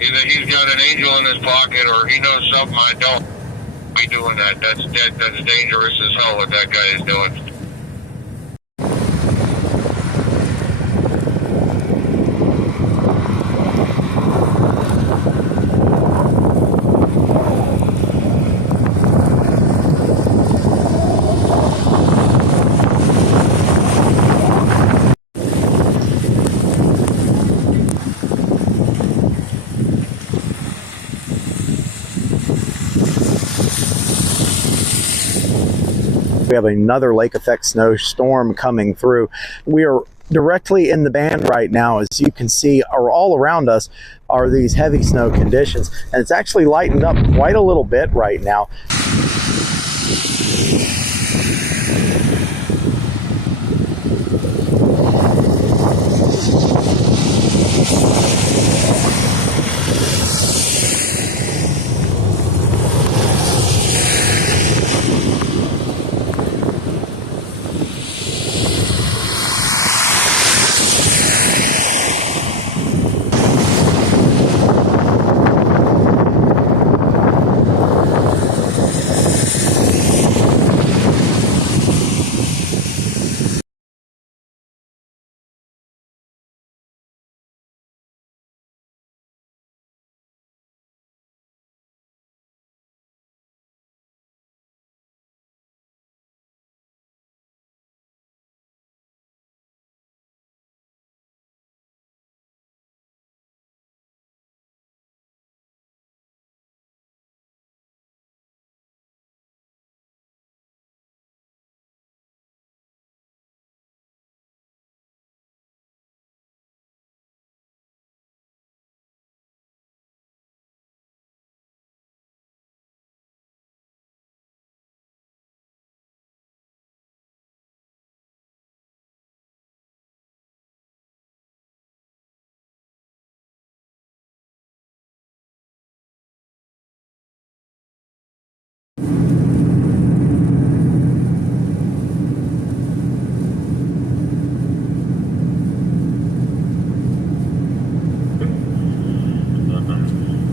Either he's got an angel in his pocket or he knows something I don't be doing that. That's dangerous as hell what that guy is doing. We have another lake effect snowstorm coming through. We are directly in the band right now. As you can see, or all around us are these heavy snow conditions, and it's actually lightened up quite a little bit right now.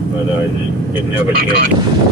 But I didn't have a chance.